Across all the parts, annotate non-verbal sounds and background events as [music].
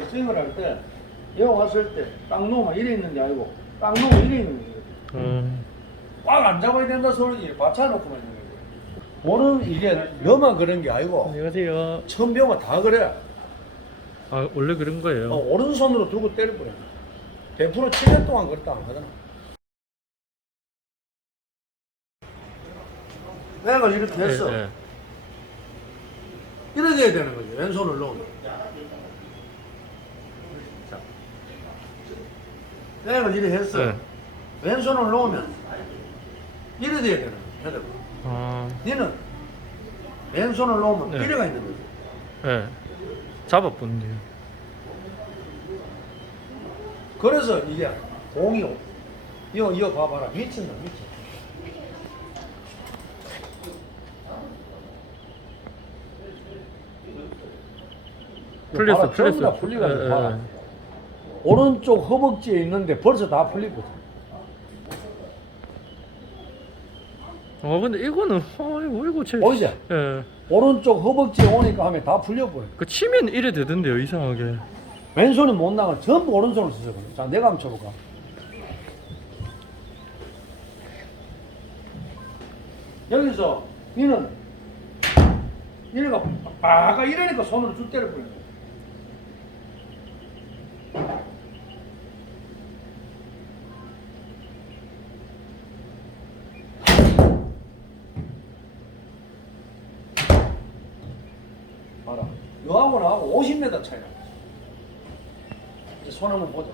스윙을 할 때, 여기 왔을 때, 딱 놓으면 이래 있는 게 아니고, 딱 놓으면 이래 있는 거예요. 음. 꽉안 잡아야 된다 소리지, 받쳐놓고만 있는 거예요. 오는 이게 너만 그런 게 아니고, 안녕하세요. 처음 배우면 다 그래. 아 원래 그런 어, 거예요. 오른손으로 들고 때려버려. 100% 7년 동안 그랬다 안 하잖아. 내가 이렇게 했어. 예, 예. 이렇게 해야 되는 거지. 왼손을 놓으면. 내가 이렇게 했어. 네. 왼손을 놓으면 이래 돼야 되는 거야. 아, 니는 왼손을 놓으면 네. 이래가 있는 거지. 예. 잡아본네요. 그래서 이게 공이 이거 이거 봐봐라 미친다 미쳐. 풀렸어, 봐라, 전부 다 풀렸어. 풀리가지고 예, 봐라. 예. 오른쪽 허벅지에 있는데 벌써 다 풀리거든. 어 근데 이거는 아이고 이거 제. 보이지? 예. 오른쪽 허벅지에 오니까 하면 다 풀려버려. 그 치면 이래 되던데요 이상하게. 왼손이 못 나가 전부 오른손을 쓰거든. 자, 내가 한번 쳐볼까? 여기서 니는 이래가 아까 이러니까 손으로 쭉 때려버리는 거야. 봐라. 너하고 나하고 50m 차이나. 이제 손 한번 보자.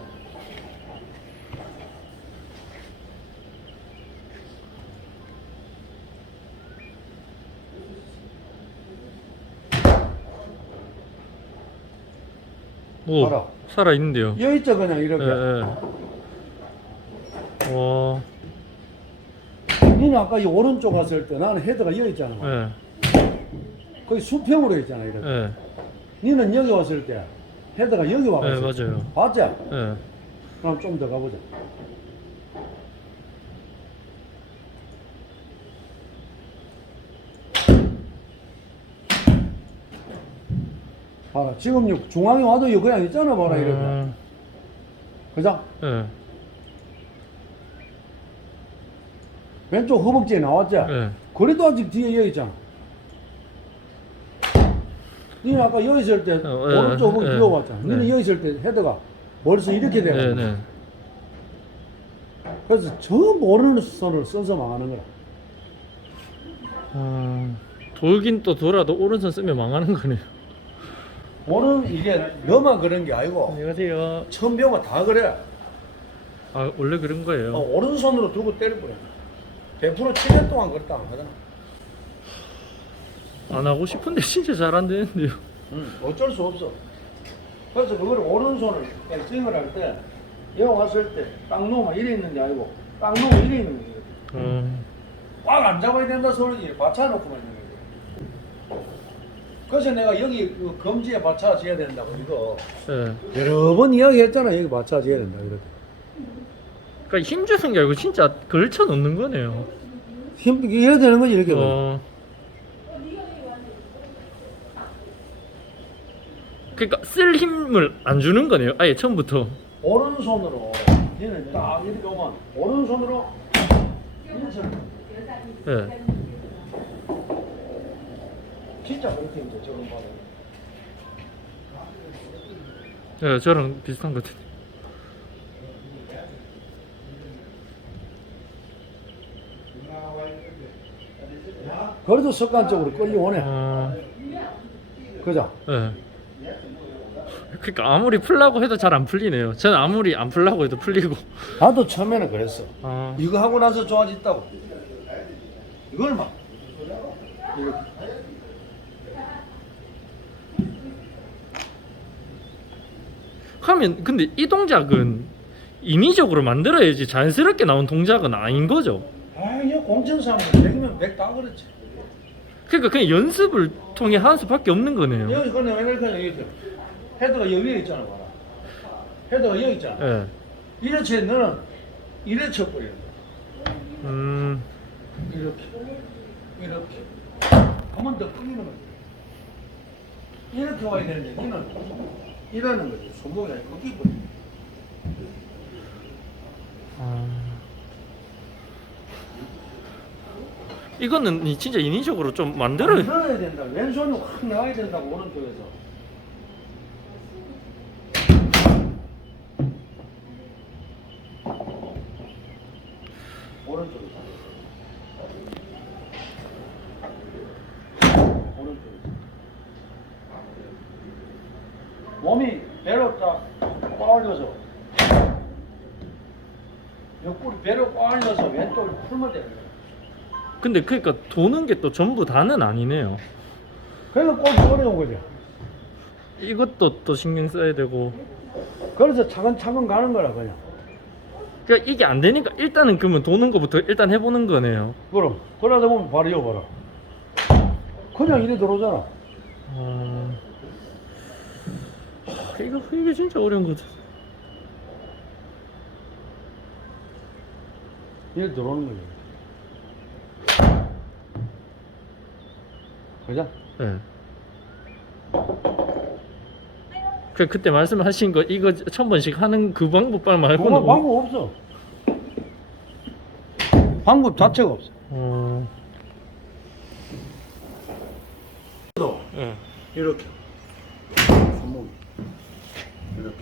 오 봐라. 살아 있는데요. 여기 있죠 그냥 예, 이렇게. 예. 와. 니는 아까 이 오른쪽 갔을 때 나는 헤드가 여기 있잖아. 예. 거기 수평으로 있잖아 이렇게. 예. 니는 여기 왔을 때 헤드가 여기 예, 있어. 맞아요. 봤지? 예. 그럼 좀 더 가보자. 봐라 지금 요 중앙에 와도 요 그냥 있잖아 봐라. 음, 그죠? 예. 왼쪽 허벅지에 나왔지? 예. 그래도 아직 뒤에 여기 있잖아. 니는 아까 여기 있을 때 어, 예, 오른쪽 허벅지 예, 뛰어왔잖아. 네. 니는 여기 있을 때 헤드가 벌써 이렇게 네, 되는 네. 그래서 전부 오른손을 써서 망하는 거야. 아, 돌긴 또 돌아도 오른손 쓰면 망하는 거네요. 오른 이게 너만 그런 게 아니고 안녕하세요. 처음 배우면 다 그래. 아 원래 그런 거예요. 어, 오른손으로 들고 때려버려. 100% 7년 동안 그랬다 안 하잖아. 안 하고 싶은데 진짜 잘 안 되는데요. 응, 어쩔 수 없어. 그래서 그걸 오른손을 스윙을 할 때, 여기 왔을 때, 딱 놓으면 이래 있는 게 아니고, 딱 놓으면 이래 있는 거예요. 음, 꽉안 잡아야 된다 소리지, 받쳐놓고만 있는 거예요. 그래서 내가 여기 그 검지에 받쳐줘야 된다고, 이거. 예. 여러 번 이야기 했잖아, 여기 받쳐줘야 된다, 이렇게. 그러니까 힘 주는 게 아니고 진짜 걸쳐 놓는 거네요. 힘, 이래야 되는 거지, 이렇게. 어. 그러니까 쓸 힘을 안 주는 거네요. 아예 처음부터. 오른손으로, 얘는 딱 이렇게 오면, 오른손으로, 이렇게. 예. 진짜 그렇게 이제 저런 봐도. 예, 저랑 비슷한 것 같아요. 그래도 습관적으로 끌려오네. 어, 그죠? 예. 그러니까 아무리 풀라고 해도 잘 안 풀리네요. 저는 아무리 안 풀라고 해도 풀리고. 나도 처음에는 그랬어. 아, 이거 하고 나서 좋아졌다고. 이걸 막. 하면 근데 이 동작은 인위적으로 만들어야지 자연스럽게 나온 동작은 아닌 거죠. 아, 이거 공천사면 100이면 100다 그렇지. 그러니까 그냥 연습을 통해 하는 수밖에 없는 거네요. 여기 이렇게 여기 있어? 헤드가 여기 있잖아, 봐라. 헤드가 여기 있잖아. 예. 이렇게 너는 이래 쳐버려. 음. 이렇게. 이렇게. 한 번더 끌리는 거지. 이렇게 와야 되는데, 너는 이라는 거지. 손목이 아니고 버려. 아... 이거는 이- 진짜 인위적으로 좀 만들어야 만들어야 된다. 왼손이 확 나와야 된다고 오른쪽에서. 오른쪽에서. 오른쪽에서. 몸이 배로 딱 꽈올려서 옆구리 배로 꽈올려서 왼쪽을 풀면 되는 거야. 근데 그러니까 도는 게 또 전부 다는 아니네요 그래서 골프 어려운 거죠. 이것도 또 신경 써야 되고 그래서 차근차근 가는 거라 그냥. 그러니까 이게 안 되니까 일단은 그러면 도는 거부터 일단 해보는 거네요 그럼 그러다 보면 발이 이어봐라. 그냥 이래 들어오잖아. 어... 하, 이거 이게 진짜 어려운 거죠 이래 들어오는 거지. 그죠? 네. 그 그때 말씀하신 거 이거 천 번씩 하는 그 방법 말고 그거 말고는 방법 없어. 방법 자체가 없어. 어... 또 예. 이렇게 손목이 이렇게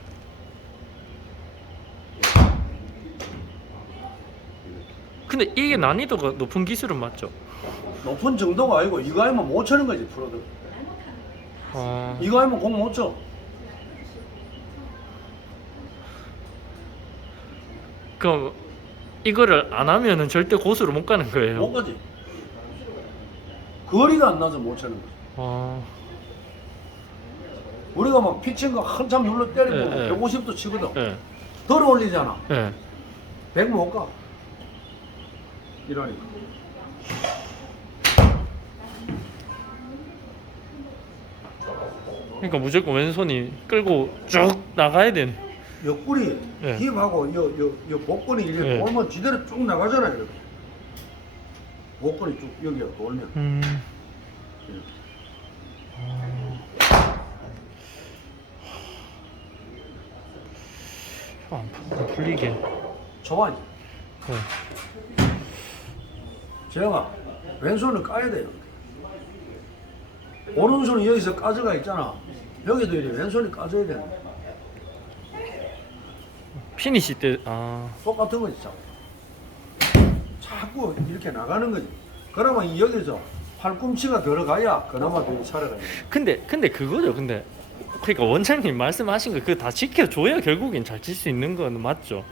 근데 이게 난이도가 높은 기술은 맞죠? 높은 정도가 아니고 이거 하면 못 쳐는 거지 프로들. 아... 이거 하면 공 못 쳐. 그럼 이거를 안 하면은 절대 고수로 못 가는 거예요. 못 가지. 거리가 안 나서 못 쳐는 거지. 아... 우리가 막 피칭 거 한참 눌러 때리고 예, 예. 150도 치거든. 예. 덜 올리잖아. 예. 100못 가. 이러니까. 그러니까 무조건 왼손이 끌고 쭉 나가야 되는. 옆구리 예. 힘하고 요, 요, 요 복근이 이렇게 예. 돌면 지대로 쭉 나가잖아 이렇게. 복근이 쭉 여기가 돌면. 음. 이렇게. 아, 안 풀리게. 초반이. 예. 재영아, 왼손을 까야 돼요. 오른손이 여기서 까져가 있잖아. 여기도 이렇게 왼손이 까져야 돼. 피니시 때 아. 똑같은 거지, 자꾸. 자꾸 이렇게 나가는 거지. 그러면 이 여기서 팔꿈치가 들어가야 그나마 더 살아가요. 근데 근데 그거죠. 근데 그러니까 원장님 말씀하신 거 그거 다 지켜줘야 결국엔 잘 칠 수 있는 건 맞죠.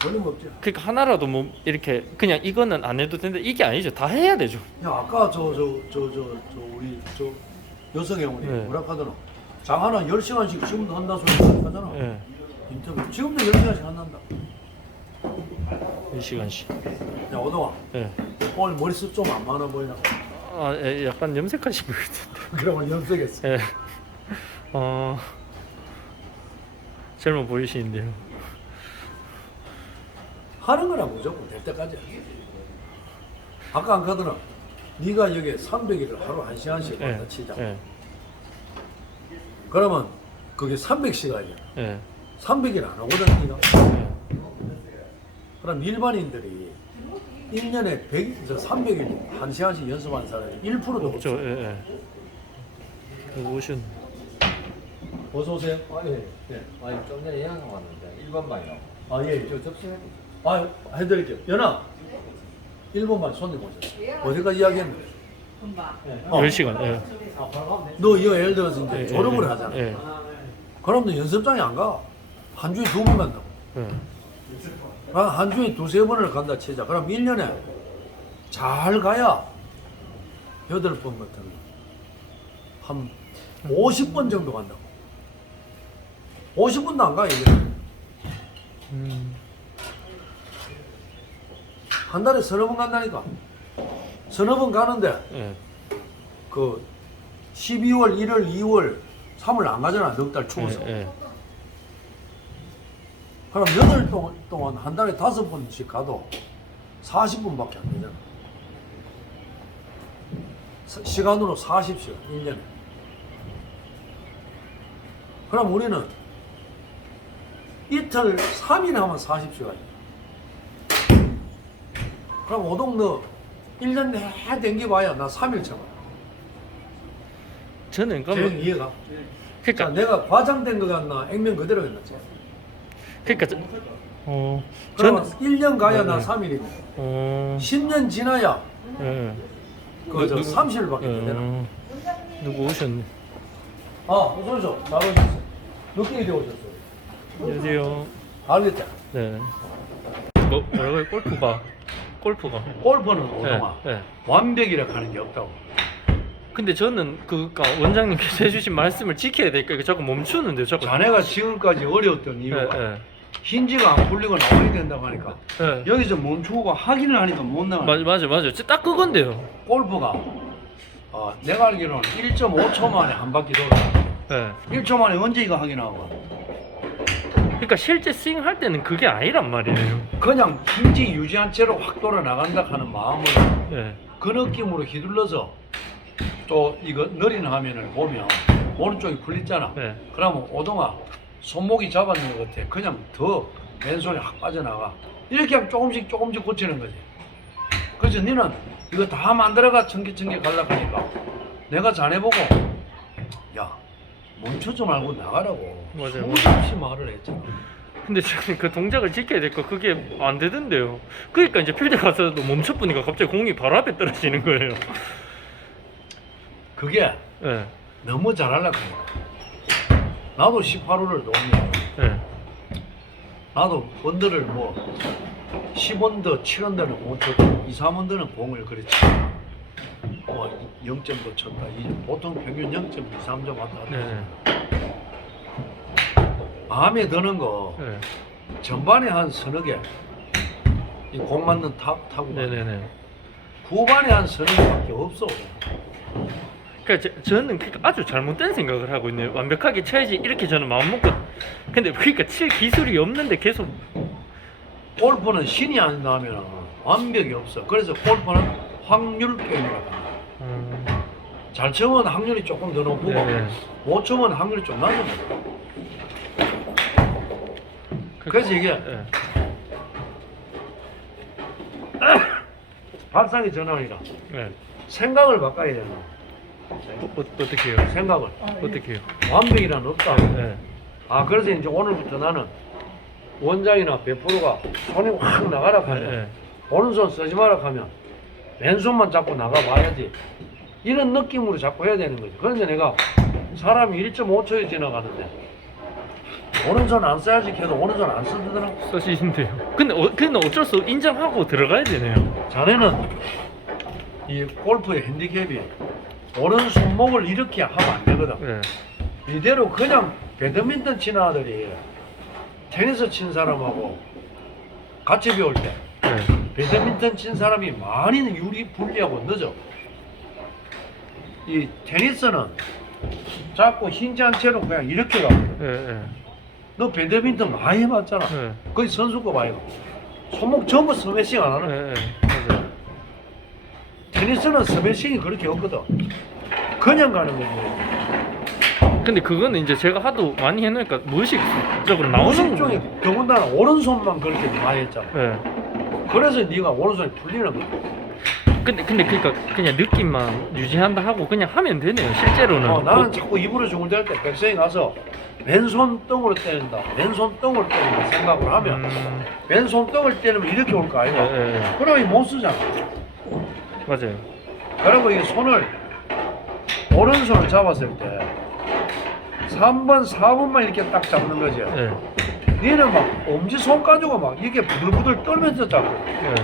걸림없지. 그러니까 하나라도 뭐 이렇게 그냥 이거는 안 해도 되는데 이게 아니죠. 다 해야 되죠. 야, 아까 저, 저, 저, 저, 저, 우리, 저, 여성 형이 네. 뭐라 하더라. 장 하나 10시간씩 지금도 한다 소리 하잖아. 예. 인터뷰. 지금도 10시간씩 한단다. 1시간씩. 야, 오동아. 예. 오늘 머리숱 좀 안 많아 보이나? 아, 예, 약간 염색하신 것 같은데. [laughs] 그러면 염색했어. 예. 어. 젊어 보이시는데요. 하는 거나 무조건 될 때까지. 아까 안 가더라. 네가 여기 300일을 하루 1시간씩 예. 갖다 치자. 예. 그러면 그게 300시간이야. 예. 300일 안 하거든, 네가. 예. 그럼 일반인들이 1년에 100, 저 300일 1시간씩 연습하는 사람이 1%도 없죠. 없어. 예, 예. 여기 오신. 어서 오세요. 아, 예. 예. 아니, 좀 전에 예약 왔는데, 1번 방이요. 아, 예. 저 접수해 아, 해드릴게요. 연아, 1번만 손님 오셨어. 어디까지 이야기했는데? 어. 10시간. 예. 너 이거 예를 들어서 이제 예, 졸업을 예, 하잖아. 예. 그럼 너 연습장에 안 가. 한 주에 두 번 간다고. 예. 아, 한 주에 두세 번을 간다 치자. 그럼 1년에 잘 가야 여덟 번 같은 거. 한 50번 정도 간다고. 50번도 안 가, 이게. 음. 한 달에 서너 번 간다니까. 서너 번 가는데, 예. 그 12월, 1월, 2월, 3월 안 가잖아. 넉 달 추워서. 예. 예. 그럼 여덟 동- 동안 한 달에 다섯 번씩 가도 40분밖에 안 되잖아. 시- 시간으로 40시간, 1년에. 그럼 우리는 이틀 3일 하면 40시간이야. 그럼 오동 너 1년 내내 댕겨봐야 나 3일 쳐봐. 저는 제 그러면 이해가? 자, 그러니까 내가 과장된 거 같나? 액면 그대로 했나? 그러니까 저, 어 그러면 저는 1년 가야 나 네, 네. 3일이고 어 10년 지나야 예. 그저 누- 30일밖에 안 되나? 어, 누구 오셨네. 아, 어서 오죠. 나가주세요. 늦게 이리 오셨어요. 안녕하세요. 알겠죠? 네. 뭐 뭐라고요? 골프가 골프가. 골프는 오동아 네, 네. 완벽이라 하는 게 없다고. 근데 저는 그니까 원장님께서 해주신 말씀을 지켜야 되니까 자꾸 멈추는데 자꾸. 자네가 지금까지 어려웠던 예, 이유가 예. 힌지가 안 풀리고 나와야 된다고 하니까 예. 여기서 멈추고 확인을 하니까 못 나가. 맞아 맞아 맞아. 진짜 딱 그건데요. 골프가 어, 내가 알기로는 1.5초 만에 한 바퀴 돌아. 예. 1초 만에 언제 이거 확인하고? 그러니까 실제 스윙 할 때는 그게 아니란 말이에요. 그냥 힌지 유지한 채로 확 돌아 나간다 하는 마음으로 예. 그 느낌으로 휘둘러서 또 이거 느린 화면을 보면 오른쪽이 풀렸잖아. 예. 그러면 오동아 손목이 잡았는 것 같아. 그냥 더 왼손이 확 빠져나가. 이렇게 하면 조금씩 조금씩 고치는 거지. 그래서 너는 이거 다 만들어가 청기청기 가려고 하니까 내가 자네 보고 야 멈추지 말고 나가라고 맞아요. 없이 말을 했잖아. 근데 저는 그 동작을 지켜야 될 거 그게 안 되던데요. 그러니까 이제 필드 가서도 멈춰보니까 갑자기 공이 바로 앞에 떨어지는 거예요. 그게 예. 너무 잘하려고. 나도 18호를 놓으면 예. 나도 원더를 뭐 10원더, 7원더는 못 쳤고 2, 3원더는 공을 그렇지 뭐 0점도 쳤다 이 보통 평균 0.2, 3점 왔다 갔다 네. 마음에 드는 거 예. 전반에 한 서너 개 이 공 맞는 타, 타구가 네네네. 후반에 한 서너 개밖에 없어 그러니까 저, 저는 그러니까 아주 잘못된 생각을 하고 있네요. 완벽하게 쳐야지 이렇게 저는 마음 먹고. 근데 그러니까 칠 기술이 없는데 계속 골프는 신이 안 나면 완벽이 없어 그래서 골프는 확률 게임이라고 합니다 음, 잘 치면 확률이 조금 더 높고 네네. 못 치면 확률이 좀 낮은 거야 그래서 이게 예. [coughs] 발상의 전환이라 예. 생각을 바꿔야 되나 어, 어, 어떻게 해요? 생각을 어떻게 해요? 완벽이란 없다 예. 아 그래서 이제 오늘부터 나는 원장이나 배프로가 손이 확 나가라 예. 하면 예. 오른손 쓰지 마라 하면 왼손만 잡고 나가봐야지 이런 느낌으로 자꾸 해야 되는 거지 그런데 내가 사람이 1.5초에 지나가는데 오른손 안 써야지 해도 오른손 안 쓰더라 써시는데요. 근데 어, 근데 어쩔 수 없- 인정하고 들어가야 되네요. 자네는 이 골프의 핸디캡이 오른 손목을 이렇게 하면 안 되거든 예. 이대로 그냥 배드민턴 치는 아들이 테니스 친 사람하고 같이 배울 때 예. 배드민턴 친 사람이 많이 유리 불리하고 늦어. 이 테니스는 자꾸 힌지 한 채로 그냥 이렇게 가거든. 예. 예. 너 배드민턴 많이 해봤잖아. 예. 거기 선수급 아이가. 손목 전부 스매싱 안 하는. 예. 예. 맞아요. 테니스는 스매싱이 그렇게 없거든. 그냥 가는 거지. 근데 그거는 이제 제가 하도 많이 해놓으니까 무의식적으로 나오는 무식종이 더군다나 오른손만 그렇게 많이 했잖아. 예. 그래서 네가 오른손이 풀리는 거야. 근데 근데 그러니까 그냥 느낌만 유지한다 하고 그냥 하면 되네요. 실제로는. 어, 나는 자꾸 입으로 주문될 때 백성이 가서 왼손 덩으로 때린다. 왼손 덩으로 때린다 생각을 하면 음, 왼손 떡을 때리면 이렇게 올거 예, 아니야? 예, 예. 그러면 이못 쓰잖아. 맞아요. 그리고 이 손을 오른손을 잡았을 때 3번, 4번만 이렇게 딱 잡는 거지. 예. 니는 막 엄지 손 가지고 막 이게 부들부들 떨면서 잡고 예.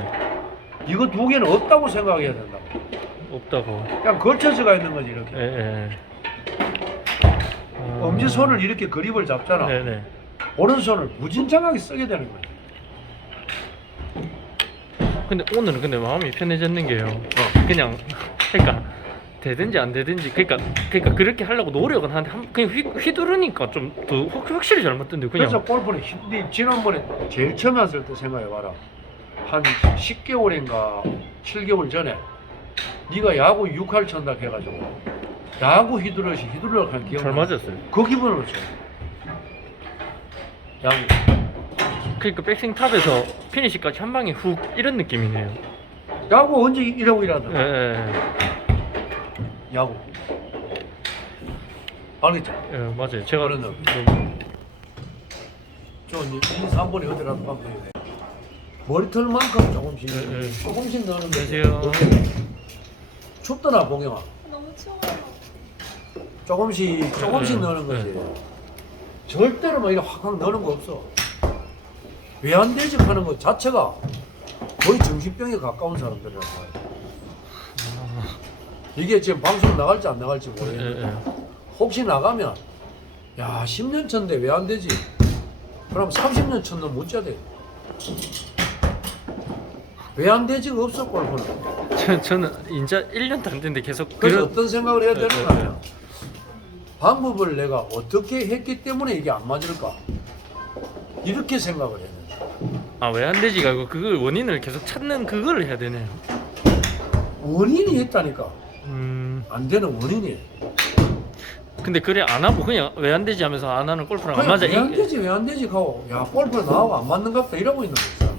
이거 두 개는 없다고 생각해야 된다. 없다고. 그냥 걸쳐서 가 있는 거지 이렇게. 예, 예. 어, 엄지 손을 이렇게 그립을 잡잖아. 네, 네. 오른손을 무진장하게 쓰게 되는 거야. 근데 오늘은 근데 마음이 편해졌는 게요. 어. 그냥 그러니까 되든지 안 되든지 그러니까 그러니까 그렇게 하려고 노력은 하는데 한- 그냥 휘, 휘두르니까 좀 더 확실히 잘못된데 그냥 그래서 골프는 히- 네 지난번에 제일 처음 왔을 때 생각해봐라. 한 10개월인가 7개월 전에 네가 야구 6할 천다 해가지고 야구 휘두르시 휘두르러 간 기억 잘 맞았어요. 그 기분으로 쳐. 야구. 그러니까 백스윙 탑에서 피니시까지 한 방에 훅 이런 느낌이네요. 야구 언제 이러고 일하더라? 예, 예, 야구. 알겠죠? 예, 맞아요. 제가 그런 너무 저 이제 2, 3번에 어디라도 바꿔야 돼. 머리털만큼 조금씩, 네, 네. 조금씩 넣는 거지. 안녕하세요. 춥더라, 봉영아. 너무 추워요. 조금씩, 조금씩 네, 넣는 거지. 네. 절대로 막 이렇게 확확 넣는 거 없어. 외환대직 하는 것 자체가 거의 정신병에 가까운 사람들이라고 봐요. 이게 지금 방송 나갈지 안 나갈지 예, 모르겠는데 예. 혹시 나가면 야 10년 쳤는데 왜 안 되지? 그럼 30년 쳤는 문자 돼. 왜 안 되지가 없어 골프는. 저, 저는 이제 1년도 안 됐는데 계속 그래서 그런 어떤 생각을 해야 네, 네, 되느냐? 방법을 내가 어떻게 했기 때문에 이게 안 맞을까? 이렇게 생각을 해야 돼. 아 왜 안 되지가 아니고 그걸 원인을 계속 찾는 그걸 해야 되네요. 원인이 있다니까. 음. 안 되는 원인이. 근데 그래 안 하고 그냥 왜 안 되지 하면서 안 하는 골프랑 안 맞아. 왜안 이- 되지 왜 안 되지 하고 야 골프를 나하고 안 맞는 것 같다 이러고 있는 거죠.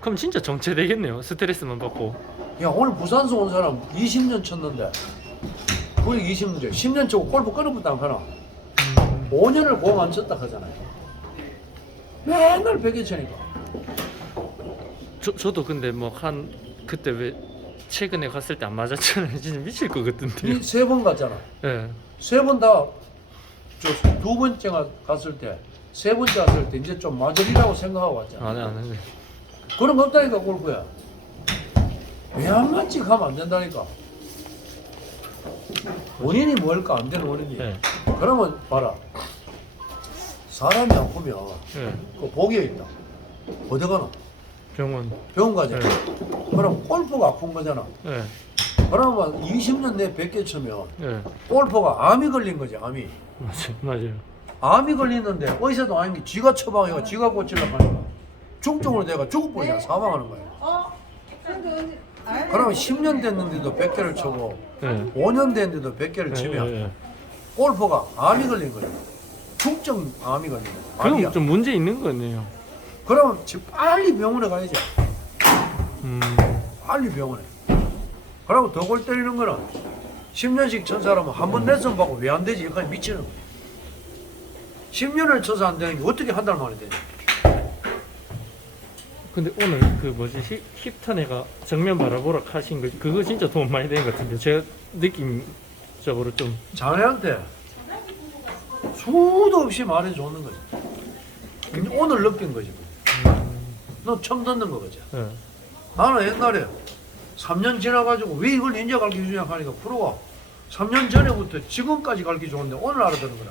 그럼 진짜 정체되겠네요. 스트레스만 받고. 야 오늘 부산서 온 사람 20년 쳤는데 거의 20년 10년 치고 골프 가나 음. 5년을 공 안 쳤다 하잖아요 맨날 베개 치니까 저 저도 근데 뭐 한 그때 왜 최근에 갔을 때 안 맞았잖아요. [laughs] 진짜 미칠 것 같던데요. 이세번 갔잖아 예. 세 번 다 저두 번째 가 갔을 때 세 번째 갔을 때 이제 좀 맞으리라고 생각하고 왔잖아 안해 안 해. 그런 거 없다니까 골프야 왜 안 맞지 가면 안 된다니까 원인이 뭘까 안 되는 원인이 예. 그러면 봐라 사람이 아프면 예. 그 복에 있다 어디 가나 병원. 병원 가잖아 예. 그럼 골프가 아픈 거잖아 예. 그러면 20년 내 100개 치면 예. 골프가 암이 걸린 거지 암이 맞아요. 맞아요. 암이 걸리는데 의사도 아닌 게 지가 처방해가 지가 고치려고 하니까 중증으로 돼가 죽을 뻔이야 사망하는 거야 어? 근데 언제? 아니, 그러면 10년 됐는데도 100개를 쳐고 예. 5년 됐는데도 100개를 치면 예, 예. 골프가 암이 걸린 거야 중증 암이 걸린 거야 암이야. 그럼 좀 문제 있는 거네요. 그러면 지금 빨리 병원에 가야지. 음. 빨리 병원에. 그러고 더골 때리는 거는 10년씩 천 사람은 한번 레슨 받고 왜 안 되지? 여기까지 미치는 거야. 10년을 쳐서 안 되는 게 어떻게 한 달 만에 되냐? 근데 오늘 그 뭐지? 힙, 힙턴 애가 정면 바라보라 하신 거 그거 진짜 도움 많이 되는 것 같은데 제가 느낌적으로 좀. 자네한테 수도 없이 말해주는 거지. 오늘 느낀 거지 너 처음 듣는 거지 예. 나는 옛날에 3년 지나가지고 왜 이걸 이제 가르쳐 주냐 하니까 프로가 3년 전에부터 지금까지 가르쳐 주는데 오늘 알아듣는 거라